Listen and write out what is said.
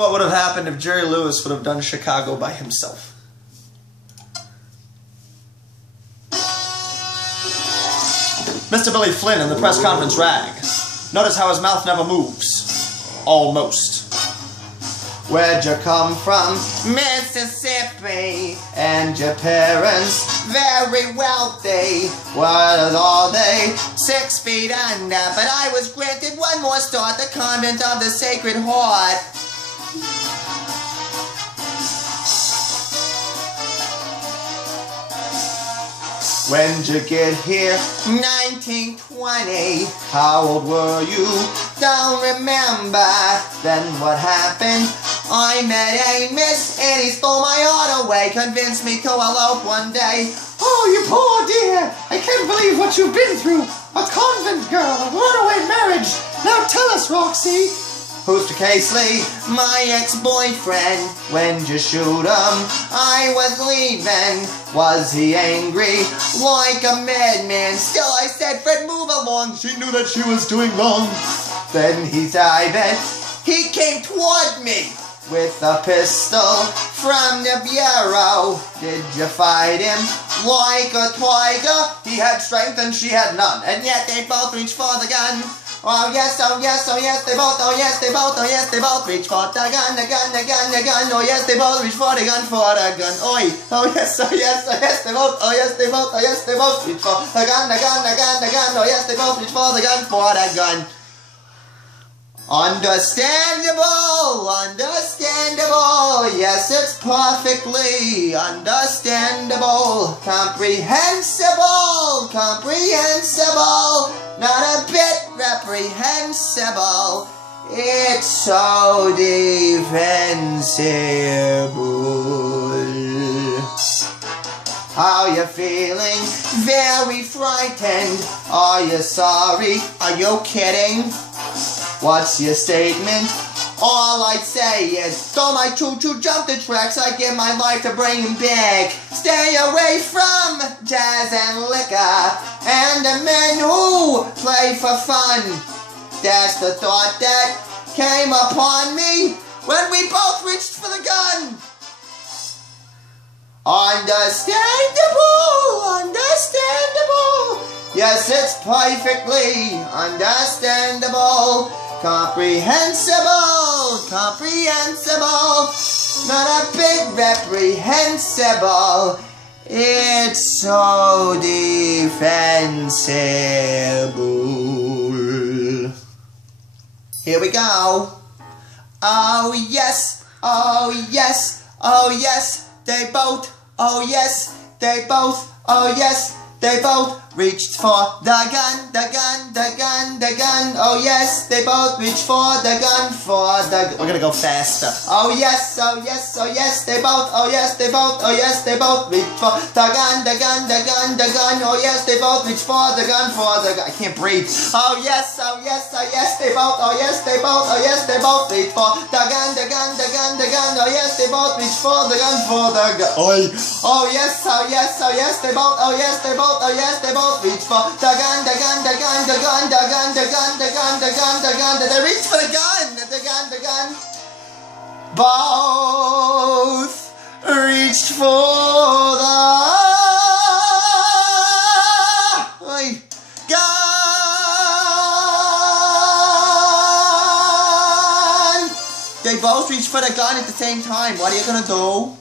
What would have happened if Jerry Lewis would have done Chicago by himself? Mr. Billy Flynn in the press conference rag. Notice how his mouth never moves. Almost. Where'd you come from? Mississippi. And your parents? Very wealthy. What are they? 6 feet under. But I was granted one more star at the convent of the Sacred Heart. When'd you get here? 1920. How old were you? Don't remember. Then what happened? I met a miss and he stole my heart away. Convinced me to elope one day. Oh, you poor dear. I can't believe what you've been through. A convent girl, a runaway marriage. Now tell us, Roxy. Who's to Casely? My ex-boyfriend. When'd you shoot him? I was leaving. Was he angry? Like a madman. Still I said, Fred, move along. She knew that she was doing wrong. Then he died and he came toward me with a pistol from the bureau. Did you fight him? Like a tiger. He had strength and she had none. And yet they both reached for the gun. Oh yes, oh yes, oh yes, they both, oh yes, they both, oh yes, they both reach for the gun, the gun, the gun, the gun, oh yes, they both reach for the gun, oi, oh yes, oh yes, oh yes, they both, oh yes, they both, oh yes, they both reach for the gun, the gun, the gun, the gun, oh yes, they both reach for the gun, Understandable, understandable, yes, it's perfectly understandable, comprehensible, comprehensible, not a bit reprehensible, it's so defensible. How you feeling? Very frightened. Are you sorry? Are you kidding? What's your statement? All I'd say is, though my choo-choo jumped the tracks, I give my life to bring him back. Stay away from jazz and liquor, and the men who play for fun. That's the thought that came upon me when we both reached for the gun. Understandable, understandable. Yes, it's perfectly understandable. Comprehensible, comprehensible, not a bit reprehensible, it's so defensible. Here we go. Oh yes, oh yes, oh yes, they both, oh yes, they both, oh yes, they both reached for the gun, the gun, the gun, the gun. Oh yes, they both reached for the gun, for the... We're gonna go faster. Oh yes, oh yes, oh yes, they both, oh yes, they both, oh yes, they both reached for the gun, the gun, the gun, the gun. Oh yes, they both reached for the gun, for the gun. I can't breathe. Oh yes, oh yes, oh yes, they both, oh yes, they both, oh yes, they both reached for the gun, the gun, the gun, the gun. Oh yes, they both reached for the gun, for the gun. Oh yes, oh yes, oh yes, they both, oh yes, they both, oh yes, they both reached for the gun, the gun, the gun, the gun, the gun, the gun, the gun, the gun, the gun. They reached for the gun, the gun, the gun. Both reached for the gun. They both reached for the gun at the same time. What are you gonna do?